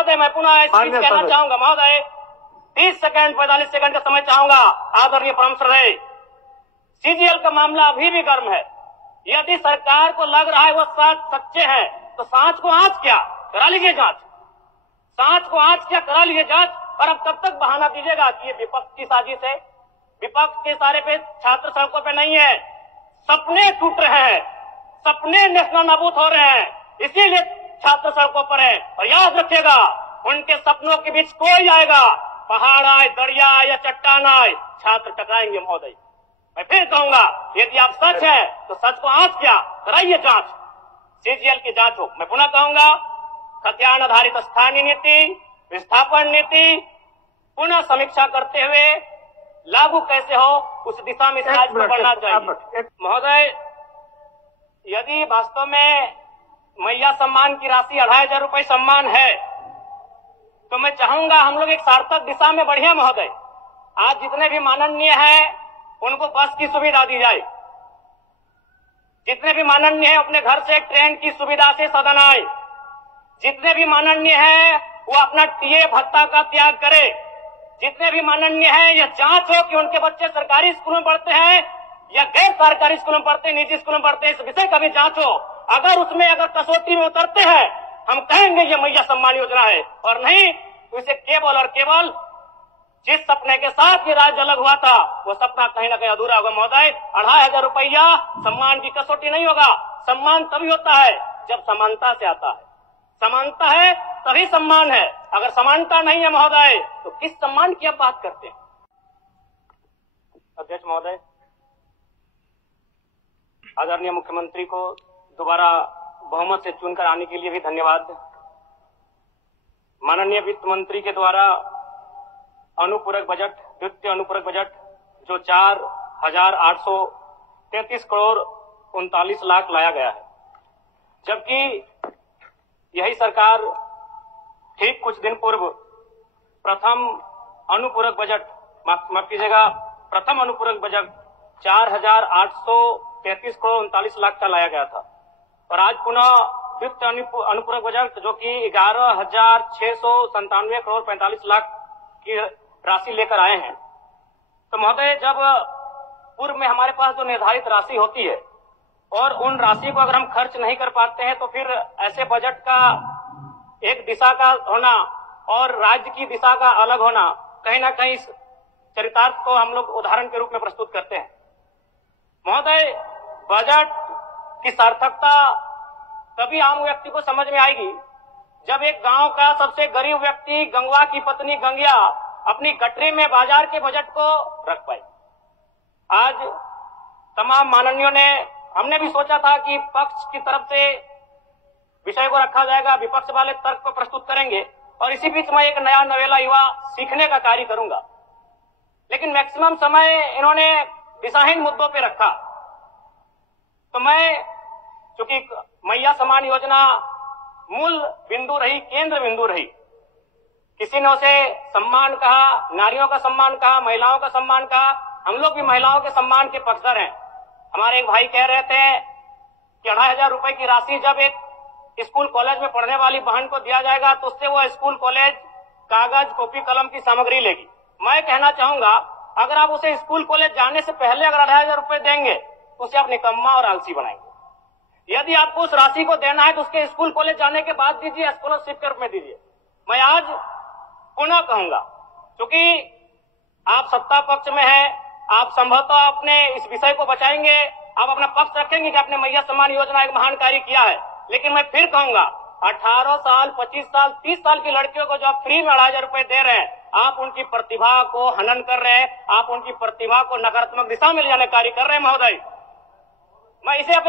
महोदय मैं पुनः स्पीच कहना चाहूंगा। महोदय 30 सेकंड 45 सेकंड का समय चाहूंगा। आदरणीय परम श्रद्धेय, सीजीएल का मामला अभी भी गर्म है। यदि सरकार को लग रहा है वो सच्चे हैं तो सांच को आंच क्या करा लीजिए जांच, सांच को आंच क्या करा लीजिए जांच। और अब तब तक बहाना दीजिएगा कि ये विपक्ष की साजिश है। विपक्ष के सारे पे छात्र सड़कों पे नहीं है, सपने टूट रहे हैं, सपने नेशनल नाबूद हो रहे हैं, इसीलिए छात्र सड़कों पर है। और याद रखिएगा उनके सपनों के बीच कोई आएगा, पहाड़ आए, दरिया आए या चट्टान आए, छात्र टकराएंगे। महोदय मैं फिर कहूंगा यदि आप सच है तो सच को आंच क्या कराइए जांच, सीजीएल की जांच हो। मैं पुनः कहूंगा खतियान आधारित स्थानीय नीति, विस्थापन नीति पुनः समीक्षा करते हुए लागू कैसे हो उस दिशा में राज्य को बढ़ना चाहिए। महोदय यदि वास्तव में मैया सम्मान की राशि 2500 रुपये सम्मान है तो मैं चाहूंगा हम लोग एक सार्थक दिशा में बढ़िया। महोदय आज जितने भी माननीय हैं उनको बस की सुविधा दी जाए, जितने भी माननीय हैं अपने घर से ट्रेन की सुविधा से सदन आए, जितने भी माननीय हैं वो अपना टीए भत्ता का त्याग करे, जितने भी माननीय हैं यह जांच हो कि उनके बच्चे सरकारी स्कूल में पढ़ते हैं या गैर सरकारी स्कूल में पढ़ते हैं, निजी स्कूल में पढ़ते हैं, इस विषय का भी जांच हो। अगर उसमें अगर कसौटी में उतरते हैं हम कहेंगे ये मैया सम्मान योजना है, और नहीं तो इसे केवल और केवल जिस सपने के साथ ये राज्य अलग हुआ था वो सपना कहीं ना कहीं अधूरा होगा। महोदय 2500 रुपया सम्मान की कसौटी नहीं होगा। सम्मान तभी होता है जब समानता से आता है, समानता है तभी सम्मान है। अगर समानता नहीं है महोदय तो किस सम्मान की आप बात करते हैं। अध्यक्ष महोदय, आदरणीय मुख्यमंत्री को दोबारा बहुमत से चुनकर आने के लिए भी धन्यवाद। माननीय वित्त मंत्री के द्वारा अनुपूरक बजट, द्वितीय अनुपूरक बजट जो 4,833 करोड़ 39 लाख लाया गया है, जबकि यही सरकार ठीक कुछ दिन पूर्व प्रथम अनुपूरक बजट, माफ कीजिएगा, प्रथम अनुपूरक बजट 4,833 करोड़ 39 लाख का लाया गया था। और आज पुनः द्वितीय अनुपूरक बजट जो कि 11,697 करोड़ 45 लाख की राशि लेकर आए हैं। तो महोदय जब पूर्व में हमारे पास जो निर्धारित राशि होती है और उन राशि को अगर हम खर्च नहीं कर पाते हैं तो फिर ऐसे बजट का एक दिशा का होना और राज्य की दिशा का अलग होना कहीं ना कहीं चरितार्थ को हम लोग उदाहरण के रूप में प्रस्तुत करते हैं। महोदय बजट की सार्थकता तभी आम व्यक्ति को समझ में आएगी जब एक गांव का सबसे गरीब व्यक्ति, गंगवा की पत्नी गंगिया, अपनी गठरी में बाजार के बजट को रख पाई। आज तमाम माननीयों ने, हमने भी सोचा था कि पक्ष की तरफ से विषय को रखा जाएगा, विपक्ष वाले तर्क को प्रस्तुत करेंगे और इसी बीच में एक नया नवेला युवा सीखने का कार्य करूंगा। लेकिन मैक्सिमम समय इन्होंने दिशाहीन मुद्दों पे रखा। तो मैं, चूंकि मैया सम्मान योजना मूल बिंदु रही, केंद्र बिंदु रही, किसी ने उसे सम्मान कहा, नारियों का सम्मान कहा, महिलाओं का सम्मान कहा, हम लोग भी महिलाओं के सम्मान के पक्षधर हैं। हमारे एक भाई कह रहे थे कि 2500 रुपए की राशि जब एक स्कूल कॉलेज में पढ़ने वाली बहन को दिया जाएगा तो उससे वो स्कूल कॉलेज कागज, कॉपी, कलम की सामग्री लेगी। मैं कहना चाहूंगा अगर आप उसे स्कूल कॉलेज जाने से पहले अगर 2500 रुपए देंगे तो उसे आप निकम्मा और आलसी बनाएंगे। यदि आपको उस राशि को देना है तो उसके स्कूल कॉलेज जाने के बाद दीजिए, स्कॉलरशिप के रूप में दीजिए। मैं आज पुनः कहूंगा, क्योंकि आप सत्ता पक्ष में हैं, आप संभवतः अपने इस विषय को बचाएंगे, आप अपना पक्ष रखेंगे कि आपने मैया सम्मान योजना एक महान कार्य किया है। लेकिन मैं फिर कहूंगा 18 साल, 25 साल, 30 साल की लड़कियों को जो आप फ्री में 2500 रुपए दे रहे हैं, आप उनकी प्रतिभा को हनन कर रहे हैं, आप उनकी प्रतिभा को नकारात्मक दिशा में ले जाने कार्य कर रहे हैं। महोदय मैं इसे आप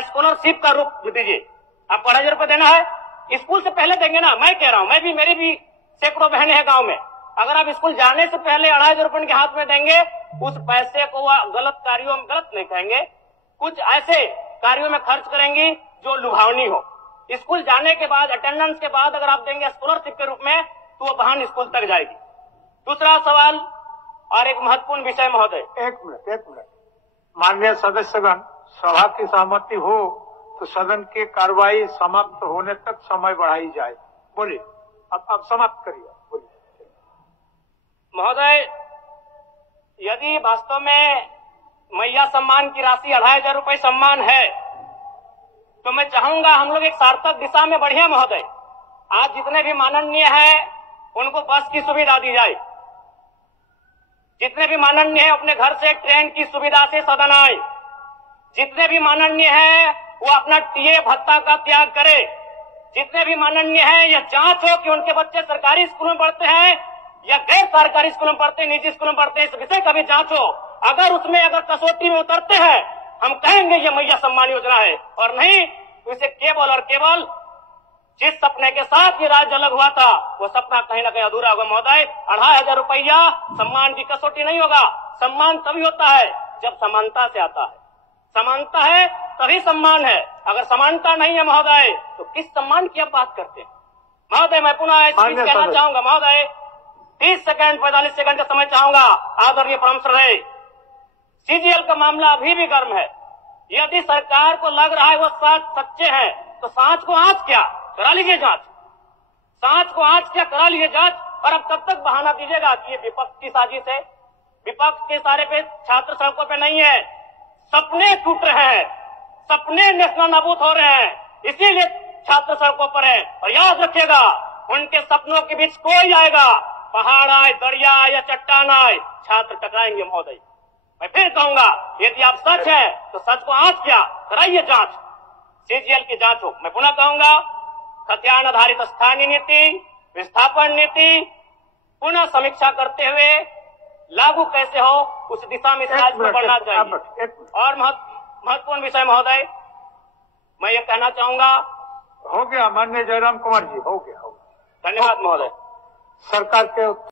स्कॉलरशिप का रूप दीजिए। आपको 2500 रुपए देना है, स्कूल से पहले देंगे ना। मैं कह रहा हूं, मेरी भी सैकड़ों बहनें हैं गांव में, अगर आप स्कूल जाने से पहले 2500 रुपए उनके हाथ में देंगे, उस पैसे को वह गलत कार्यों में, गलत नहीं कहेंगे, कुछ ऐसे कार्यों में खर्च करेंगी जो लुभावनी हो। स्कूल जाने के बाद, अटेंडेंस के बाद अगर आप देंगे स्कॉलरशिप के रूप में तो वो बहन स्कूल तक जाएगी। दूसरा सवाल और एक महत्वपूर्ण विषय महोदय, एक मिनट माननीय सदस्यगण, सभा की सहमति हो तो सदन की कार्रवाई समाप्त होने तक समय बढ़ाई जाए। बोलिए। अब समाप्त करिए, बोलिए। महोदय, यदि वास्तव में मैया सम्मान की राशि 2500 रुपये सम्मान है, तो मैं चाहूंगा हम लोग एक सार्थक दिशा में बढ़िया महोदय। आज जितने भी माननीय हैं उनको बस की सुविधा दी जाए, जितने भी माननीय हैं अपने घर से ट्रेन की सुविधा से सदन आए, जितने भी माननीय हैं वो अपना टीए भत्ता का त्याग करे, जितने भी माननीय हैं यह जांच हो कि उनके बच्चे सरकारी स्कूल में पढ़ते हैं या गैर सरकारी स्कूल में पढ़ते हैं, निजी स्कूल में पढ़ते हैं, इस विषय का भी जांच हो। अगर उसमें अगर कसौटी में उतरते हैं, हम कहेंगे ये मैया सम्मान योजना है, और नहीं तो इसे केवल और केवल जिस सपने के साथ ये राज्य अलग हुआ था वो सपना कहीं ना कहीं अधूरा होगा महोदय। 2500 रुपया सम्मान की कसौटी नहीं होगा। सम्मान तभी होता है जब समानता से आता है, समानता है तभी सम्मान है। अगर समानता नहीं है महोदय तो किस सम्मान की आप बात करते हैं महोदय? मैं पुनः इस चीज कहना चाहूंगा महोदय, 30 सेकंड 45 सेकंड का समय चाहूंगा। आदरणीय परम श्रद्धेय, सीजीएल का मामला अभी भी गर्म है। यदि सरकार को लग रहा है वो सच्चे हैं तो सांच को आंच क्या करा लीजिए जांच, सांच को आंच क्या करा लीजिए जांच। और अब तब तक बहाना दीजिएगा कि ये विपक्ष की साजिश है, विपक्ष के सारे पे छात्र सड़कों पे नहीं है, सपने टूट रहे हैं, सपने नेशनल नाबूद हो रहे हैं, इसीलिए छात्र सड़कों पर है। और याद रखिएगा, उनके सपनों के बीच कोई आएगा, पहाड़ आए, दरिया आए या चट्टान आए, छात्र टकराएंगे महोदय। मैं फिर कहूंगा, यदि आप सच है तो सच को आंच क्या कराइए जांच, सीजीएल की जांच हो। मैं पुनः कहूंगा, खतियान आधारित स्थानीय नीति, विस्थापन नीति पुनः समीक्षा करते हुए लागू कैसे हो उस दिशा में राज्य को बढ़ना चाहिए। और महत्वपूर्ण विषय महोदय, मैं ये कहना चाहूंगा, हो गया माननीय जयराम कुमार जी, हो गया। धन्यवाद महोदय। सरकार के